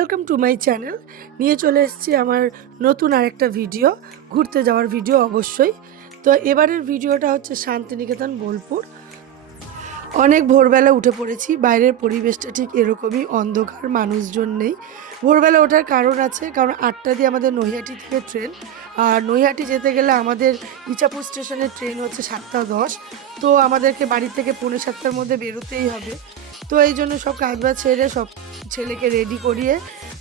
Welcome to my channel. নিয়ে চলে এসেছি আমার নতুন আরেকটা ভিডিও, ঘুরতে যাওয়ার ভিডিও অবশ্যই। তো এবারের ভিডিওটা হচ্ছে শান্তিনিকেতন বোলপুর। অনেক ভোরবেলা উঠে পড়েছি, বাইরের পরিবেশটা ঠিক এরকমই অন্ধকার, মানুষজন নেই। ভোরবেলা ওঠার কারণ আছে, কারণ 8টা দিয়ে আমাদের নৈহাটি থেকে ট্রেন, আর নৈহাটি যেতে গেলে আমাদের ইচাপুর স্টেশনের ট্রেন হচ্ছে 7টা 10। তো আমাদেরকে বাড়ি থেকে 6:45টার মধ্যে বেরোতেই হবে। তো এই জন্য সব কাজবাজ ছেড়ে সব ছেলেকে রেডি করিয়ে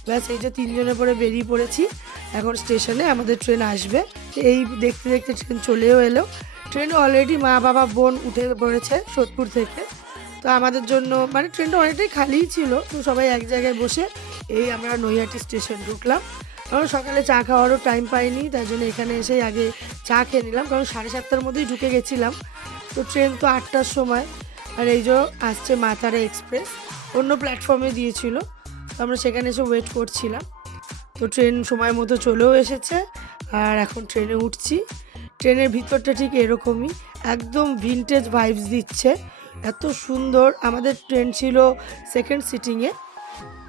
ব্যাস এই যে 3জনে পরে বেরিয়ে পড়েছি। এখন স্টেশনে আমাদের ট্রেন আসবে। এই দেখতে দেখতে ট্রেন চলেও এলো। ট্রেনে অলরেডি মা বাবা বোন উঠে পড়েছে সোদপুর থেকে। তো আমাদের জন্য মানে ট্রেনটা অনেকটাই খালিই ছিল, তো সবাই এক জায়গায় বসে এই আমরা নৈহাটি স্টেশন ঢুকলাম। কারণ সকালে চা খাওয়ারও টাইম পাইনি, তাই জন্য এখানে এসেই আগে চা খেয়ে নিলাম, কারণ 7:30টার মধ্যেই ঢুকে গেছিলাম। তো ট্রেন তো 8টার সময়, আর এই যে আসছে মা তারা এক্সপ্রেস, অন্য প্ল্যাটফর্মে দিয়েছিল। তো আমরা সেখানে এসে ওয়েট করছিলাম। তো ট্রেন সময় মতো চলেও এসেছে, আর এখন ট্রেনে উঠছি। ট্রেনের ভিতরটা ঠিক এরকমই, একদম ভিনটেজ ভাইবস দিচ্ছে, এত সুন্দর। আমাদের ট্রেন ছিল সেকেন্ড সিটিংয়ে,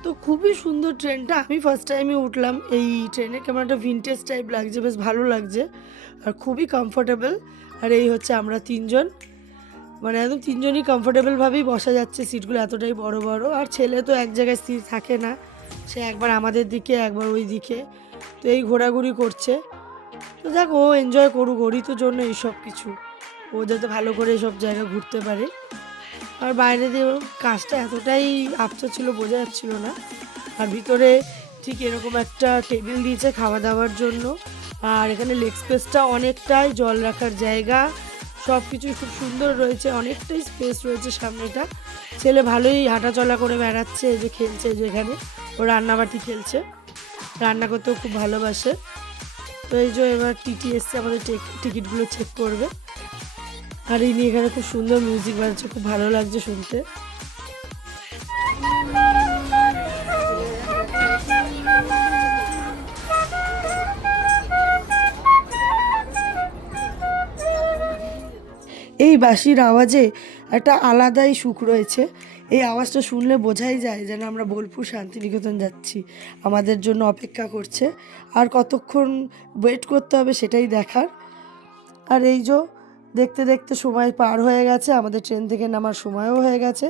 তো খুবই সুন্দর ট্রেনটা। আমি ফার্স্ট টাইমে উঠলাম এই ট্রেনে, কেমন একটা ভিনটেজ টাইপ লাগছে, বেশ ভালো লাগছে আর খুবই কমফোর্টেবল। আর এই হচ্ছে আমরা 3জন, মানে একদম 3জনই কমফোর্টেবলভাবেই বসা যাচ্ছে, সিটগুলো এতটাই বড় বড়। আর ছেলে তো এক জায়গায় স্থির থাকে না, সে একবার আমাদের দিকে একবার ওই দিকে, তো এই ঘোরাঘুরি করছে। তো যাক, ও এনজয় করুক, ওরই তো জন্য এইসব কিছু, ও যাতে ভালো করে এইসব জায়গা ঘুরতে পারে। আর বাইরে দিয়ে কাজটা এতটাই আপচা ছিল, বোঝা যাচ্ছিল না। আর ভিতরে ঠিক এরকম একটা টেবিল দিয়েছে খাওয়া দাওয়ার জন্য, আর এখানে লেগ স্পেসটা অনেকটাই, জল রাখার জায়গা, সব কিছুই খুব সুন্দর রয়েছে, অনেকটাই স্পেস রয়েছে সামনেটা। ছেলে ভালোই হাঁটাচলা করে বেড়াচ্ছে, এই যে খেলছে, যে এখানে ও রান্নাবাটি খেলছে, রান্না করতেও খুব ভালোবাসে। তো এই যে এবার টিটি এসছে আমাদের টিকিটগুলো চেক করবে, আর ইনি এখানে খুব সুন্দর মিউজিক বাজছে, খুব ভালো লাগছে শুনতে। এই বাঁশির আওয়াজে একটা আলাদাই সুখ রয়েছে। এই আওয়াজটা শুনলে বোঝাই যায় যেন আমরা বোলপুর শান্তিনিকেতন যাচ্ছি, আমাদের জন্য অপেক্ষা করছে। আর কতক্ষণ ওয়েট করতে হবে সেটাই দেখার। আর এই যে দেখতে দেখতে সময় পার হয়ে গেছে, আমাদের ট্রেন থেকে নামার সময়ও হয়ে গেছে।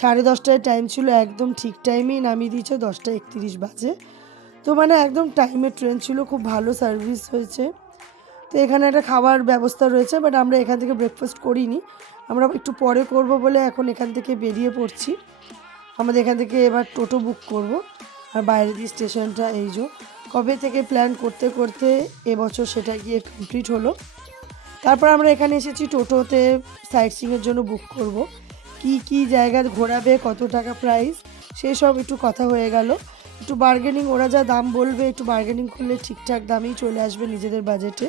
10:30টায় টাইম ছিল, একদম ঠিক টাইমেই নামিয়ে দিয়েছে, 10টা 31 বাজে। তো মানে একদম টাইমের ট্রেন ছিল, খুব ভালো সার্ভিস হয়েছে। তো এখানে একটা খাবার ব্যবস্থা রয়েছে, বাট আমরা এখান থেকে ব্রেকফাস্ট করিনি, আমরা একটু পরে করব বলে এখন এখান থেকে বেরিয়ে পড়ছি। আমাদের এখান থেকে এবার টোটো বুক করব। আর বাইরে দিয়ে স্টেশনটা এই যে কবে থেকে প্ল্যান করতে করতে এবছর সেটা গিয়ে কমপ্লিট হলো। তারপর আমরা এখানে এসেছি টোটোতে সাইট সিইংয়ের জন্য বুক করব, কি কি জায়গা ঘোরাবে, কত টাকা প্রাইস, সেই সব একটু কথা হয়ে গেল। একটু বার্গেনিং, ওরা যা দাম বলবে একটু বার্গেনিং করলে ঠিকঠাক দামেই চলে আসবে নিজেদের বাজেটে।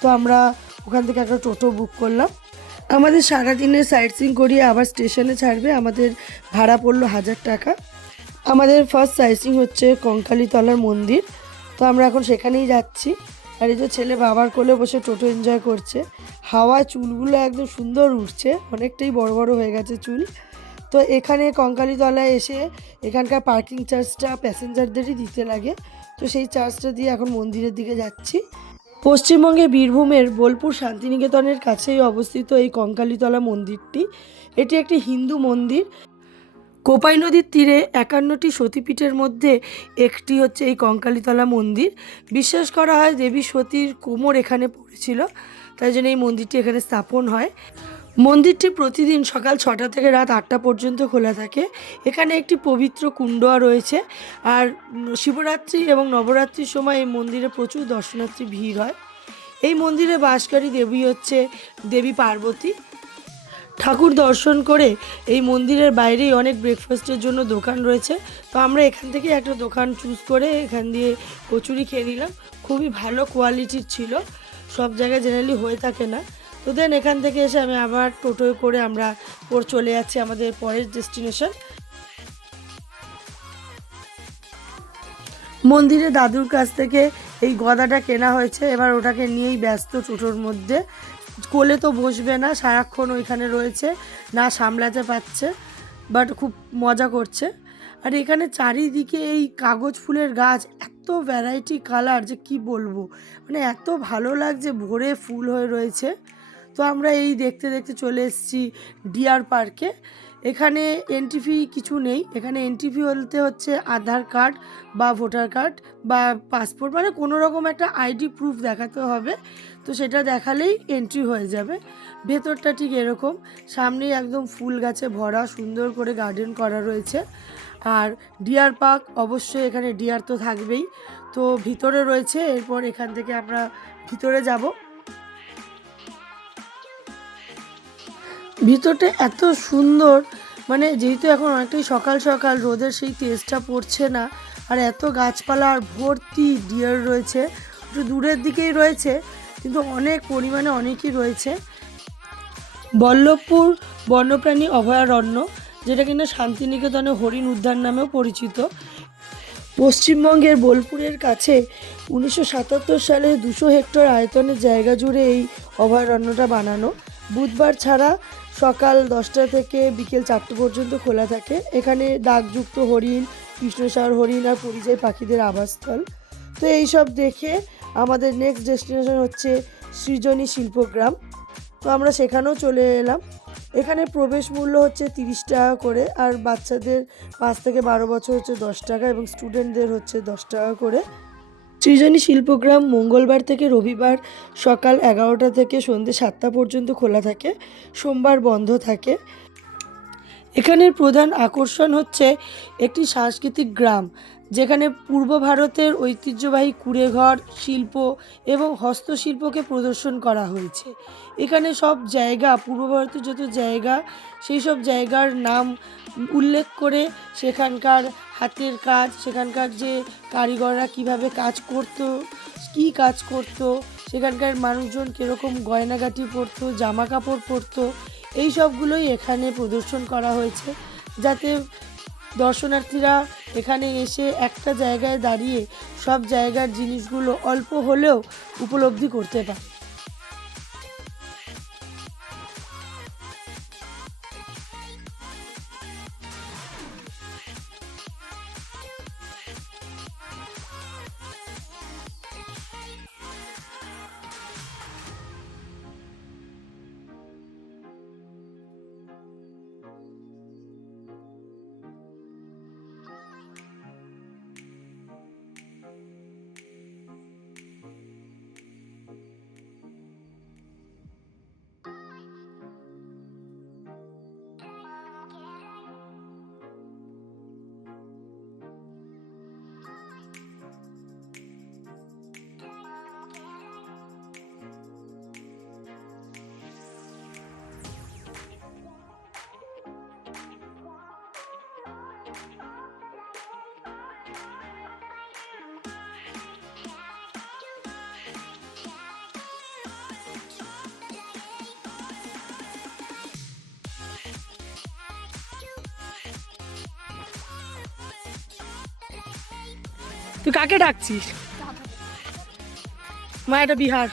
তো আমরা ওখান থেকে একটা টোটো বুক করলাম। আমাদের সারাদিনের সাইট সিইং করিয়ে আবার স্টেশনে ছাড়বে, আমাদের ভাড়া পড়লো 1000 টাকা। আমাদের ফার্স্ট সাইট সিইং হচ্ছে কঙ্কালীতলার মন্দির, তো আমরা এখন সেখানেই যাচ্ছি। আর এই যে ছেলে বাবার কোলে বসে টোটো এনজয় করছে, হাওয়া, চুলগুলো একদম সুন্দর উঠছে, অনেকটাই বড় বড় হয়ে গেছে চুল। তো এখানে কঙ্কালীতলায় এসে এখানকার পার্কিং চার্জটা প্যাসেঞ্জারদেরই দিতে লাগে, তো সেই চার্জটা দিয়ে এখন মন্দিরের দিকে যাচ্ছি। পশ্চিমবঙ্গে বীরভূমের বোলপুর শান্তিনিকেতনের কাছেই অবস্থিত এই কঙ্কালীতলা মন্দিরটি। এটি একটি হিন্দু মন্দির। কোপাই নদীর তীরে 51টি সতীপীঠের মধ্যে একটি হচ্ছে এই কঙ্কালীতলা মন্দির। বিশ্বাস করা হয় দেবী সতীর কোমর এখানে পড়েছিল, তাই জন্য এই মন্দিরটি এখানে স্থাপন হয়। মন্দিরটি প্রতিদিন সকাল 6টা থেকে রাত 8টা পর্যন্ত খোলা থাকে। এখানে একটি পবিত্র কুণ্ডা রয়েছে। আর শিবরাত্রি এবং নবরাত্রির সময় এই মন্দিরে প্রচুর দর্শনার্থী ভিড় হয়। এই মন্দিরে বাসকারী দেবী হচ্ছে দেবী পার্বতী। ঠাকুর দর্শন করে এই মন্দিরের বাইরেই অনেক ব্রেকফাস্টের জন্য দোকান রয়েছে, তো আমরা এখান থেকে একটা দোকান চুজ করে এখান দিয়ে কচুরি খেয়ে নিলাম, খুবই ভালো কোয়ালিটির ছিল, সব জায়গায় জেনারেলি হয়ে থাকে না। তো দেন এখান থেকে এসে আমি আবার টোটোয় করে আমরা চলে যাচ্ছি আমাদের পরের ডেস্টিনেশন। মন্দিরে দাদুর কাছ থেকে এই গদাটা কেনা হয়েছে, এবার ওটাকে নিয়েই ব্যস্ত টোটোর মধ্যে। কোলে তো বসবে না, সারাক্ষণ ওইখানে রয়েছে, না সামলাতে পারছে, বাট খুব মজা করছে। আর এখানে চারিদিকে এই কাগজ ফুলের গাছ, এত ভ্যারাইটি কালার যে কি বলবো, মানে এত ভালো লাগছে, ভরে ফুল হয়ে রয়েছে। তো আমরা এই দেখতে দেখতে চলে এসেছি ডিয়ার পার্কে। এখানে এন্ট্রি ফি কিছু নেই, এখানে এন্ট্রি ফি বলতে হচ্ছে আধার কার্ড বা ভোটার কার্ড বা পাসপোর্ট, মানে কোনো রকম একটা আইডি প্রুফ দেখাতে হবে। তো সেটা দেখালেই এন্ট্রি হয়ে যাবে। ভেতরটা ঠিক এরকম, সামনেই একদম ফুল গাছে ভরা, সুন্দর করে গার্ডেন করা রয়েছে। আর ডিয়ার পার্ক, অবশ্যই এখানে ডিয়ার তো থাকবেই। তো ভিতরে রয়েছে, এরপর এখান থেকে আমরা ভিতরে যাব। ভিতরটা এত সুন্দর, মানে যেহেতু এখন অনেকটাই সকাল সকাল, রোদের সেই তেজটা পড়ছে না, আর এত গাছপালা আর ভর্তি ডিয়ার রয়েছে। একটু দূরের দিকেই রয়েছে কিন্তু অনেক পরিমাণে অনেকই রয়েছে। বল্লভপুর বন্যপ্রাণী অভয়ারণ্য, যেটা কিনা শান্তিনিকেতনে হরিণ উদ্যান নামেও পরিচিত, পশ্চিমবঙ্গের বোলপুরের কাছে 1977 সালে 200 হেক্টর আয়তনের জায়গা জুড়ে এই অভয়ারণ্যটা বানানো। বুধবার ছাড়া সকাল 10টা থেকে বিকেল 4টে পর্যন্ত খোলা থাকে। এখানে দাগযুক্ত হরিণ, কৃষ্ণসার হরিণ আর পরিযায়ী পাখিদের আবাসস্থল। তো এইসব দেখে আমাদের নেক্সট ডেস্টিনেশন হচ্ছে সৃজনী শিল্পগ্রাম। তো আমরা সেখানেও চলে এলাম। এখানে প্রবেশ মূল্য হচ্ছে 30 টাকা করে, আর বাচ্চাদের 5 থেকে 12 বছর হচ্ছে 10 টাকা এবং স্টুডেন্টদের হচ্ছে 10 টাকা করে। সৃজনী শিল্পগ্রাম মঙ্গলবার থেকে রবিবার সকাল 11টা থেকে সন্ধ্যে 7টা পর্যন্ত খোলা থাকে, সোমবার বন্ধ থাকে। এখানের প্রধান আকর্ষণ হচ্ছে একটি সাংস্কৃতিক গ্রাম, যেখানে পূর্ব ভারতের ঐতিহ্যবাহী কুঁড়েঘর শিল্প এবং হস্তশিল্পকে প্রদর্শন করা হয়েছে। এখানে সব জায়গা, পূর্ব ভারতের যত জায়গা, সেই সব জায়গার নাম উল্লেখ করে সেখানকার হাতের কাজ, সেখানকার যে কারিগররা কিভাবে কাজ করতো, কী কাজ করতো, সেখানকার মানুষজন কীরকম গয়নাগাটি পরতো, জামা কাপড় পরতো, এই সবগুলোই এখানে প্রদর্শন করা হয়েছে, যাতে দর্শনার্থীরা এখানে এসে একটা জায়গায় দাঁড়িয়ে সব জায়গার জিনিসগুলো অল্প হলেও উপলব্ধি করতে পারে। তুই কাকে ডাকছিস? মা, এটা বিহার।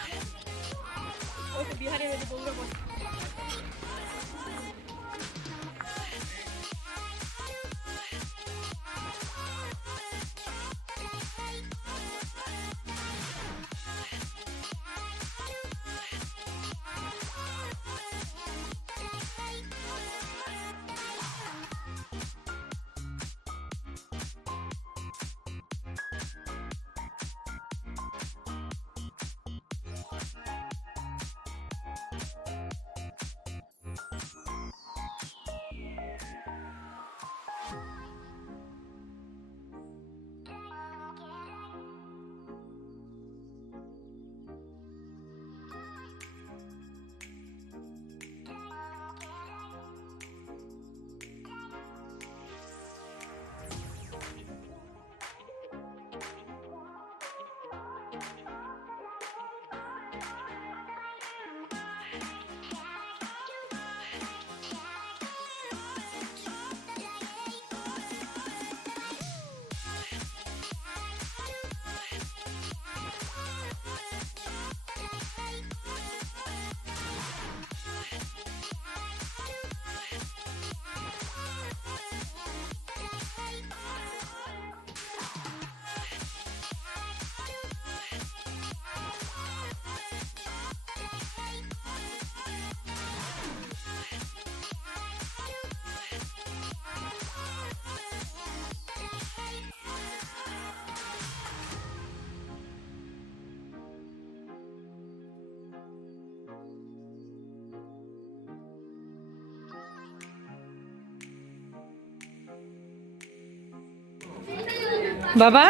বাবা,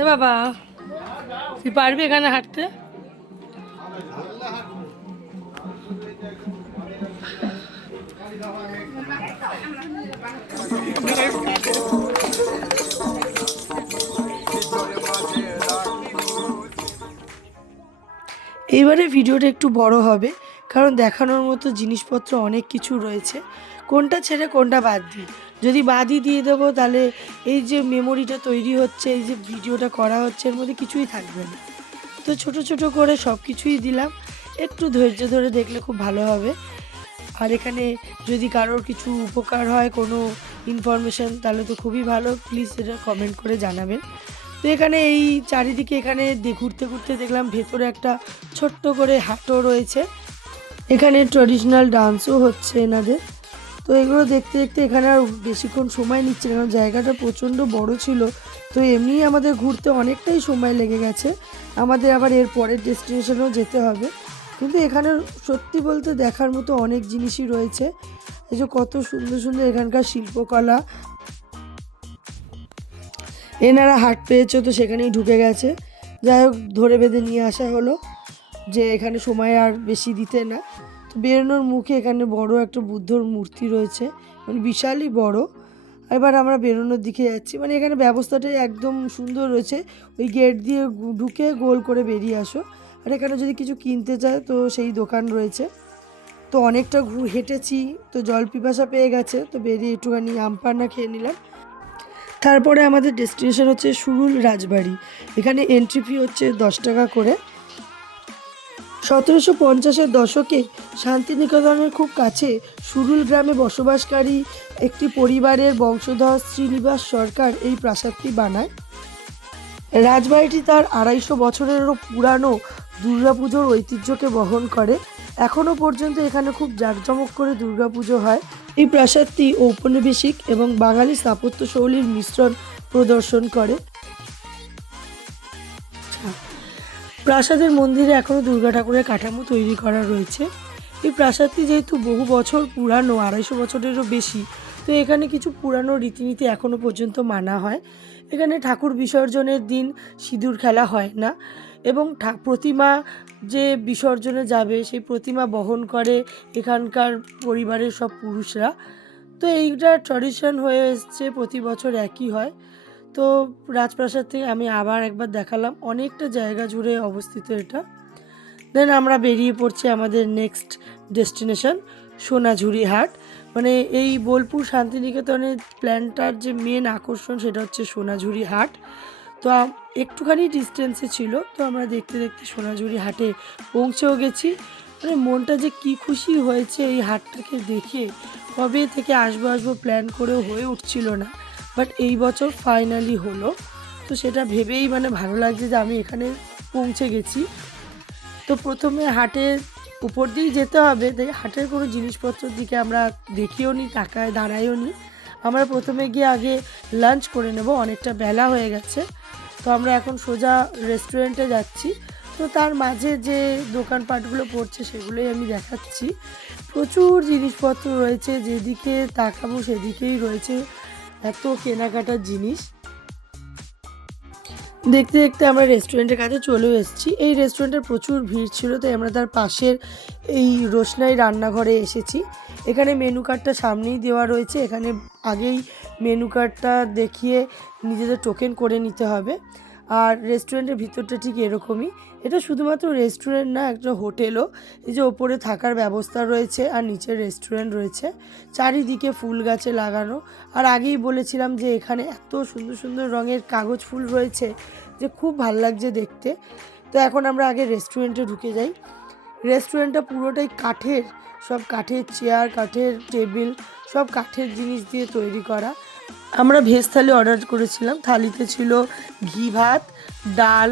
এ বাবা, তুই পারবি এখানে হাঁটতে? এইবারে ভিডিওটা একটু বড় হবে, কারণ দেখানোর মতো জিনিসপত্র অনেক কিছু রয়েছে। কোনটা ছেড়ে কোনটা বাদ দিই, যদি বাদই দিয়ে দেবো তাহলে এই যে মেমোরিটা তৈরি হচ্ছে, এই যে ভিডিওটা করা হচ্ছে, এর মধ্যে কিছুই থাকবে না। তো ছোট ছোট করে সব কিছুই দিলাম, একটু ধৈর্য ধরে দেখলে খুব ভালো হবে। আর এখানে যদি কারোর কিছু উপকার হয়, কোনো ইনফরমেশান, তাহলে তো খুবই ভালো, প্লিজ এটা কমেন্ট করে জানাবেন। তো এখানে এই চারিদিকে এখানে ঘুরতে ঘুরতে দেখলাম ভেতরে একটা ছোট্ট করে হাটও রয়েছে, এখানে ট্র্যাডিশনাল ডান্সও হচ্ছে এনাদের। তো এগুলো দেখতে দেখতে এখানে আর বেশিক্ষণ সময় নিচ্ছে না, কারণ জায়গাটা প্রচণ্ড বড় ছিল। তো এমনিই আমাদের ঘুরতে অনেকটাই সময় লেগে গেছে, আমাদের আবার এর পরের ডেস্টিনেশনেও যেতে হবে। কিন্তু এখানে সত্যি বলতে দেখার মতো অনেক জিনিসই রয়েছে। এই যে কত সুন্দর সুন্দর এখানকার শিল্পকলা, এনারা হাট পেয়েছে তো সেখানেই ঢুকে গেছে। যাই হোক, ধরে বেঁধে নিয়ে আসা হলো যে এখানে সময় আর বেশি দিতে না। তো বেরোনোর মুখে এখানে বড় একটা বুদ্ধর মূর্তি রয়েছে, মানে বিশালই বড়। এবার আমরা বেরোনোর দিকে যাচ্ছি, মানে এখানে ব্যবস্থাটাই একদম সুন্দর রয়েছে, ওই গেট দিয়ে ঢুকে গোল করে বেরিয়ে আসো। আর এখানে যদি কিছু কিনতে চায় তো সেই দোকান রয়েছে। তো অনেকটা হেঁটেছি, তো জল পিপাসা পেয়ে গেছে, তো বেরিয়ে একটুখানি আমপান্না খেয়ে নিলাম। তারপরে আমাদের ডেস্টিনেশন হচ্ছে সুরুল রাজবাড়ি, এখানে এন্ট্রি ফি হচ্ছে 10 টাকা করে। 1750-এর দশকে শান্তিনিকেতনের খুব কাছে সুরুল গ্রামে বসবাসকারী একটি পরিবারের বংশধর শ্রীনিবাস সরকার এই প্রাসাদটি বানায়। রাজবাড়িটি তার 250 বছরেরও পুরানো দুর্গাপুজোর ঐতিহ্যকে বহন করে। এখনও পর্যন্ত এখানে খুব জাঁকজমক করে দুর্গাপুজো হয়। এই প্রাসাদটি ঔপনিবেশিক এবং বাঙালি স্থাপত্য শৈলীর মিশ্রণ প্রদর্শন করে। প্রাসাদের মন্দিরে এখনও দুর্গা ঠাকুরের কাঠামো তৈরি করা রয়েছে। এই প্রাসাদটি যেহেতু বহু বছর পুরানো, 250 বছরেরও বেশি, তো এখানে কিছু পুরানো রীতিনীতি এখনও পর্যন্ত মানা হয়। এখানে ঠাকুর বিসর্জনের দিন সিঁদুর খেলা হয় না, এবং প্রতিমা যে বিসর্জনে যাবে সেই প্রতিমা বহন করে এখানকার পরিবারের সব পুরুষরা। তো এইটা ট্র্যাডিশন হয়ে এসছে, প্রতি বছর একই হয়। তো রাজপ্রাসাদ থেকে আমি আবার একবার দেখালাম, অনেকটা জায়গা জুড়ে অবস্থিত এটা। দেন আমরা বেরিয়ে পড়ছি আমাদের নেক্সট ডেস্টিনেশন সোনাঝুরি হাট। মানে এই বোলপুর শান্তিনিকেতনের প্ল্যানটার যে মেন আকর্ষণ সেটা হচ্ছে সোনাঝুরি হাট। তো একটুখানি ডিস্টেন্সে ছিল, তো আমরা দেখতে দেখতে সোনাঝুরি হাটে পৌঁছেও গেছি। মানে মনটা যে কি খুশি হয়েছে এই হাটটাকে দেখে, কবে থেকে আসবো আসবো প্ল্যান করেও হয়ে উঠছিল না, বাট এই বছর ফাইনালি হলো। তো সেটা ভেবেই মানে ভালো লাগছে যে আমি এখানে পৌঁছে গেছি। তো প্রথমে হাটের উপর দিয়েই যেতে হবে, তাই হাটের কোনো জিনিসপত্রের দিকে আমরা দেখিও নি, তাকায় দাঁড়াইও নি। আমরা প্রথমে গিয়ে আগে লাঞ্চ করে নেব, অনেকটা বেলা হয়ে গেছে। তো আমরা এখন সোজা রেস্টুরেন্টে যাচ্ছি। তো তার মাঝে যে দোকানপাটগুলো পড়ছে সেগুলোই আমি দেখাচ্ছি। প্রচুর জিনিসপত্র রয়েছে, যেদিকে তাকাবো সেদিকেই রয়েছে এত কেনাকাটার জিনিস। দেখতে দেখতে আমরা রেস্টুরেন্টের কাছে চলেও এসেছি। এই রেস্টুরেন্টের প্রচুর ভিড় ছিল, তাই আমরা তার পাশের এই রোশনাই রান্নাঘরে এসেছি। এখানে মেনু কার্ডটা সামনেই দেওয়া রয়েছে, এখানে আগেই মেনু কার্ডটা দেখিয়ে নিজেদের টোকেন করে নিতে হবে। আর রেস্টুরেন্টের ভিতরটা ঠিক এরকমই। এটা শুধুমাত্র রেস্টুরেন্ট না, একটা হোটেলও। এই যে ওপরে থাকার ব্যবস্থা রয়েছে আর নিচে রেস্টুরেন্ট রয়েছে, চারিদিকে ফুল গাছে লাগানো। আর আগেই বলেছিলাম যে এখানে এত সুন্দর সুন্দর রঙের কাগজ ফুল রয়েছে যে খুব ভাল লাগছে দেখতে। তো এখন আমরা আগে রেস্টুরেন্টে ঢুকে যাই। রেস্টুরেন্টটা পুরোটাই কাঠের, সব কাঠের চেয়ার, কাঠের টেবিল, সব কাঠের জিনিস দিয়ে তৈরি করা। আমরা ভেজ থালি অর্ডার করেছিলাম। থালিতে ছিল ঘি ভাত, ডাল,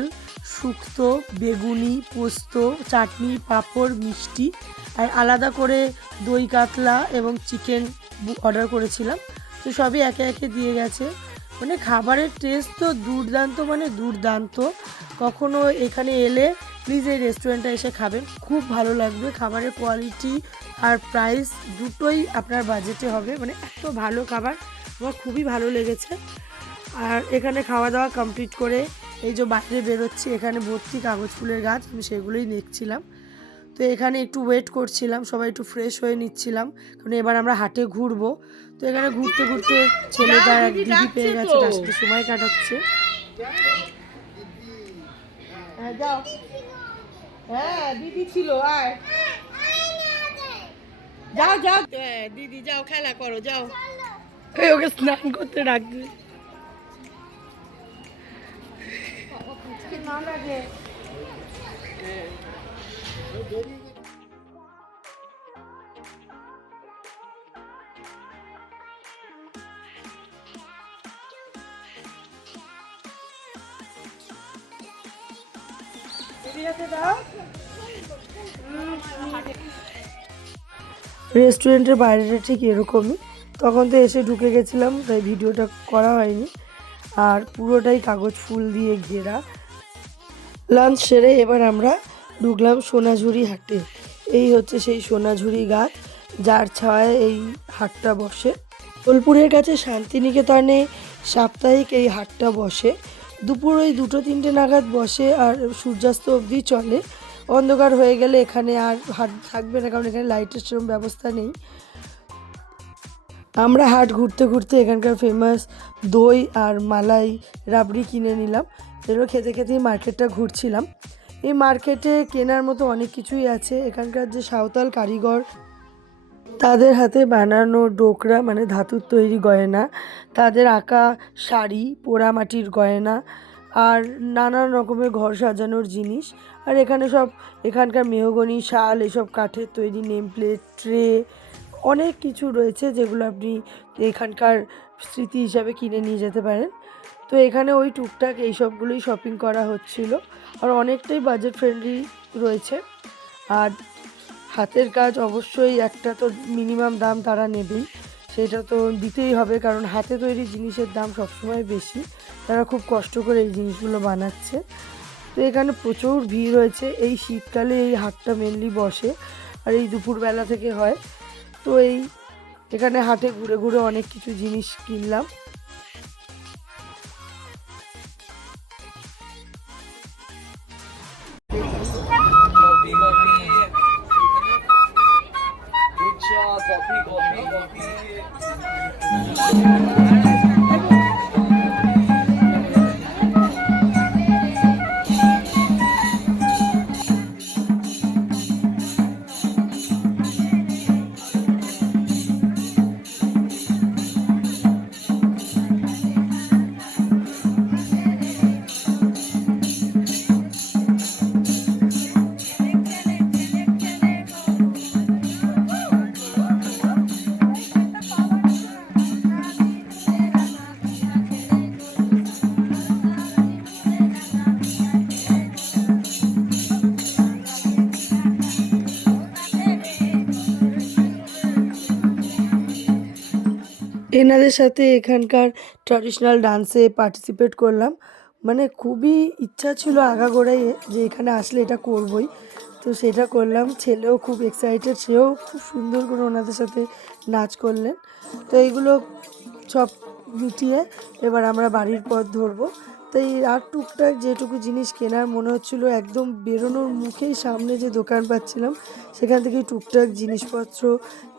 শুক্তো, বেগুনি, পোস্ত, চাটনি, পাঁপড়, মিষ্টি, আর আলাদা করে দই কাতলা এবং চিকেন অর্ডার করেছিলাম। তো সবই একে একে দিয়ে গেছে। মানে খাবারের টেস্ট তো দুর্দান্ত, মানে দুর্দান্ত। কখনো এখানে এলে প্লিজ এই রেস্টুরেন্টে এসে খাবেন, খুব ভালো লাগবে। খাবারের কোয়ালিটি আর প্রাইস দুটোই আপনার বাজেটে হবে, মানে এত ভালো খাবার, আমার খুবই ভালো লেগেছে। আর এখানে খাওয়া দাওয়া কমপ্লিট করে এই যে বাইরে বেরোচ্ছি, এখানে ভর্তি কাগজ ফুলের গাছ, আমি সেগুলোই দেখছিলাম। তো এখানে একটু ওয়েট করছিলাম, সবাই একটু ফ্রেশ হয়ে নিচ্ছিলাম, কারণ এবার আমরা হাটে ঘুরবো। তো এখানে ঘুরতে ঘুরতে ছেলেটা এক দিদি পেয়ে গেছে, তার সাথে সময় কাটাচ্ছে। যাও, হ্যাঁ দিদি ছিল, আয় যাও যাও, দিদি যাও খেলা করো, যাও। ওকে স্নান করতে রাখবে না লাগে। রেস্টুরেন্টের বাইরেটা ঠিক এরকমই, তখন তো এসে ঢুকে গেছিলাম, তাই ভিডিওটা করা হয়নি। আর পুরোটাই কাগজ ফুল দিয়ে ঘেরা। লাঞ্চ সেরে এবার আমরা ঢুকলাম সোনাঝুরি হাটে। এই হচ্ছে সেই সোনাঝুরি গাছ, যার ছায়ায় এই হাটটা বসে। বোলপুরের কাছে শান্তিনিকেতনে সাপ্তাহিক এই হাটটা বসে। দুপুর ওই 2-3টে নাগাদ বসে আর সূর্যাস্ত অবধি চলে। অন্ধকার হয়ে গেলে এখানে আর হাট থাকবে না, কারণ এখানে লাইটের সেরকম ব্যবস্থা নেই। আমরা হাট ঘুরতে ঘুরতে এখানকার ফেমাস দই আর মালাই রাবড়ি কিনে নিলাম। এগুলো খেতে খেতেই মার্কেটটা ঘুরছিলাম। এই মার্কেটে কেনার মতো অনেক কিছুই আছে। এখানকার যে সাঁওতাল কারিগর, তাদের হাতে বানানো ডোকরা মানে ধাতুর তৈরি গয়না, তাদের আঁকা শাড়ি, পোড়ামাটির গয়না আর নানান রকমের ঘর সাজানোর জিনিস। আর এখানে সব এখানকার মেহগনি, শাল, এসব কাঠের তৈরি নেম প্লেট, ট্রে, অনেক কিছু রয়েছে যেগুলো আপনি এখানকার স্মৃতি হিসাবে কিনে নিয়ে যেতে পারেন। তো এখানে ওই টুকটাক এইসবগুলোই শপিং করা হচ্ছিল। আর অনেকটাই বাজেট ফ্রেন্ডলি রয়েছে। আর হাতের কাজ অবশ্যই একটা তো মিনিমাম দাম তারা নেবেই, সেটা তো দিতেই হবে, কারণ হাতে তৈরি জিনিসের দাম সবসময় বেশি। তারা খুব কষ্ট করে এই জিনিসগুলো বানাচ্ছে। তো এখানে প্রচুর ভিড় হয়েছে। এই শীতকালে এই হাটটা মেনলি বসে আর এই দুপুরবেলা থেকে হয়। তো এখানে হাটে ঘুরে ঘুরে অনেক কিছু জিনিস কিনলাম। এনাদের সাথে এখানকার ট্র্যাডিশনাল ডান্সে পার্টিসিপেট করলাম। মানে খুবই ইচ্ছা ছিল আগাগোড়াই যে এখানে আসলে এটা করবই, তো সেটা করলাম। ছেলেও খুব এক্সাইটেড, সেও খুব সুন্দর করে ওনাদের সাথে নাচ করলেন। তো এইগুলো সব মিটিয়ে এবার আমরা বাড়ির পথ ধরবো। তাই আর টুকটাক যেটুকু জিনিস কেনার মনে হচ্ছিলো, একদম বেরোনোর মুখেই সামনে যে দোকান পাচ্ছিলাম সেখান থেকেই টুকটাক জিনিসপত্র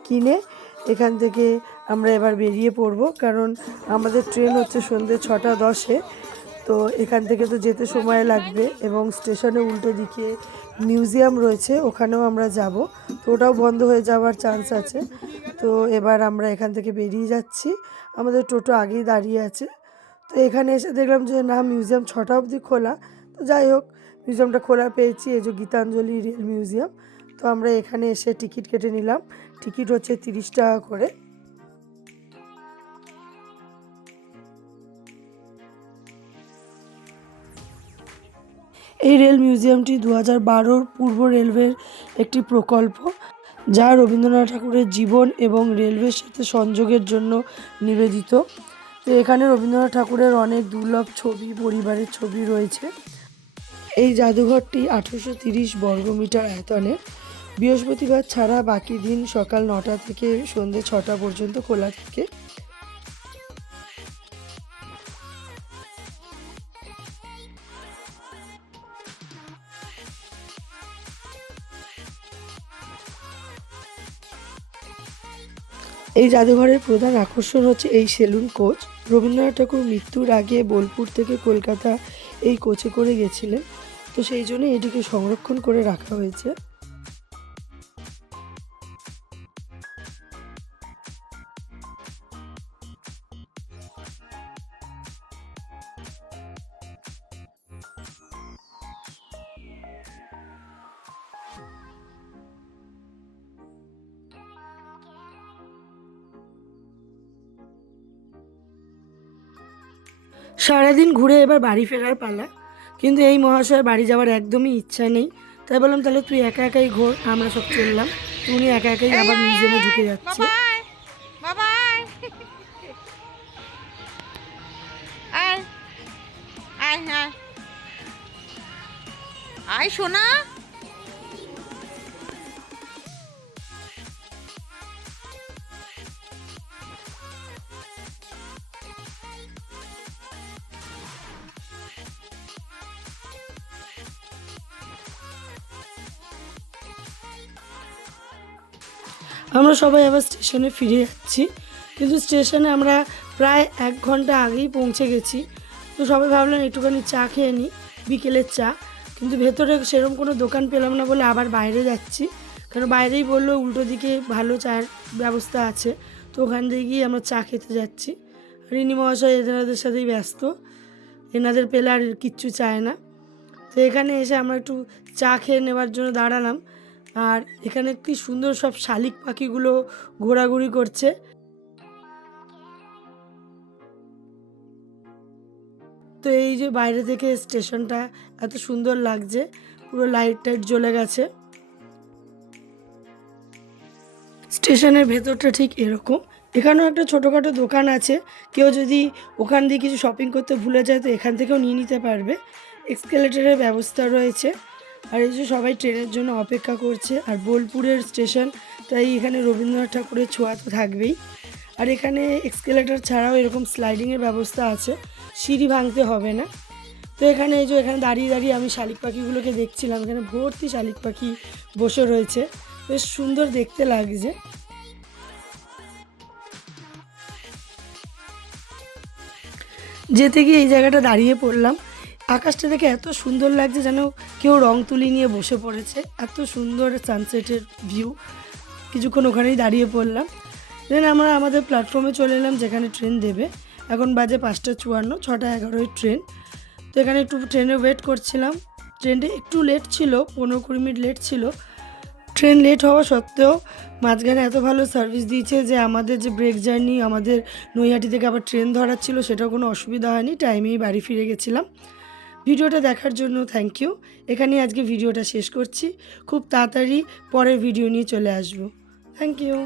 কিনে এখান থেকে আমরা এবার বেরিয়ে পড়ব, কারণ আমাদের ট্রেন হচ্ছে সন্ধ্যে 6:10-এ। তো এখান থেকে তো যেতে সময় লাগবে, এবং স্টেশনে উল্টো দিকে মিউজিয়াম রয়েছে, ওখানেও আমরা যাব। তো ওটাও বন্ধ হয়ে যাওয়ার চান্স আছে। তো এবার আমরা এখান থেকে বেরিয়ে যাচ্ছি। আমাদের টোটো আগেই দাঁড়িয়ে আছে। তো এখানে এসে দেখলাম যে না, মিউজিয়াম 6টা অবধি খোলা। তো যাই হোক, মিউজিয়ামটা খোলা পেয়েছি, এই যে গীতাঞ্জলি রেল মিউজিয়াম। তো আমরা এখানে এসে টিকিট কেটে নিলাম। টিকিট হচ্ছে 30 টাকা করে। এই রেল মিউজিয়ামটি 2012 পূর্ব রেলওয়ের একটি প্রকল্প, যা রবীন্দ্রনাথ ঠাকুরের জীবন এবং রেলওয়ের সাথে সংযোগের জন্য নিবেদিত। তো এখানে রবীন্দ্রনাথ ঠাকুরের অনেক দুর্লভ ছবি, পরিবারের ছবি রয়েছে। এই জাদুঘরটি 1830 বর্গমিটার আয়তনের। বৃহস্পতিবার ছাড়া বাকি দিন সকাল 9টা থেকে সন্ধ্যে 6টা পর্যন্ত খোলা থাকে। এই জাদুঘরের প্রধান আকর্ষণ হচ্ছে এই সেলুন কোচ। রবীন্দ্রনাথ ঠাকুর মৃত্যুর আগে বোলপুর থেকে কলকাতা এই কোচে করে গেছিলেন, তো সেই জন্য এটিকে সংরক্ষণ করে রাখা হয়েছে। সারাদিন ঘুরে এবার বাড়ি ফেরার পালা, কিন্তু এই মহাশয়ের বাড়ি যাওয়ার একদমই ইচ্ছা নেই। তাই বললাম তাহলে তুই একা একাই ঘোর, আমরা সব চললাম। উনি একা একাই আবার মিউজিয়ামে ঢুকে যাচ্ছে। বাবাই আয় আয় আয় আয় সোনা। আমরা সবাই আবার স্টেশনে ফিরে যাচ্ছি, কিন্তু স্টেশনে আমরা প্রায় 1 ঘন্টা আগেই পৌঁছে গেছি। তো সবাই ভাবলাম একটুখানি চা খেয়ে নিই, বিকেলের চা। কিন্তু ভেতরে সেরকম কোনো দোকান পেলাম না বলে আবার বাইরে যাচ্ছি, কারণ বাইরেই বললো উল্টো দিকে ভালো চায়ের ব্যবস্থা আছে, তো ওখান থেকে গিয়ে আমরা চা খেতে যাচ্ছি। আর ইনি মহাশয় এনাদের সাথেই ব্যস্ত, এনাদের পেলে আর কিচ্ছু চায় না। তো এখানে এসে আমরা একটু চা খেয়ে নেওয়ার জন্য দাঁড়ালাম। আর এখানে কি সুন্দর সব শালিক পাখিগুলো ঘোরাঘুরি করছে। তো এই যে বাইরে থেকে স্টেশনটা এত সুন্দর লাগছে, পুরো লাইট টাইট জ্বলে গেছে। স্টেশনের ভেতরটা ঠিক এরকম। এখানেও একটা ছোটোখাটো দোকান আছে, কেউ যদি ওখান দিয়ে কিছু শপিং করতে ভুলে যায় তো এখান থেকেও নিয়ে নিতে পারবে। এক্সকেলেটরের ব্যবস্থা রয়েছে। আর এই যে সবাই ট্রেনের জন্য অপেক্ষা করছে। আর বোলপুরের স্টেশন, তাই এখানে রবীন্দ্রনাথ ঠাকুরের ছোঁয়া তো থাকবেই। আর এখানে এক্সকেলেটর ছাড়াও এরকম স্লাইডিংয়ের ব্যবস্থা আছে, সিঁড়ি ভাঙতে হবে না। তো এখানে এই যে এখানে দাঁড়িয়ে দাঁড়িয়ে আমি শালিক পাখিগুলোকে দেখছিলাম। এখানে ভর্তি শালিক পাখি বসে রয়েছে, বেশ সুন্দর দেখতে লাগছে। যেতে গিয়ে এই জায়গাটা দাঁড়িয়ে পড়লাম। আকাশটা দেখে এত সুন্দর লাগছে যেন কেউ রং তুলি নিয়ে বসে পড়েছে, এত সুন্দর সানসেটের ভিউ। কিছুক্ষণ ওখানেই দাঁড়িয়ে পড়লাম। দেন আমরা আমাদের প্ল্যাটফর্মে চলে এলাম যেখানে ট্রেন দেবে। এখন বাজে 5:54, 6:11 ট্রেন। তো এখানে একটু ট্রেনে ওয়েট করছিলাম। ট্রেনটা একটু লেট ছিল, 15-20 মিনিট লেট ছিল। ট্রেন লেট হওয়া সত্ত্বেও মাঝখানে এত ভালো সার্ভিস দিয়েছে যে আমাদের যে ব্রেক জার্নি, আমাদের নৈহাটি থেকে আবার ট্রেন ধরার ছিল, সেটাও কোনো অসুবিধা হয়নি, টাইমেই বাড়ি ফিরে গেছিলাম। ভিডিওটা দেখার জন্য থ্যাংক ইউ। এখানেই আজকে ভিডিওটা শেষ করছি। খুব তাড়াতাড়ি পরের ভিডিও নিয়ে চলে আসবো। Thank you.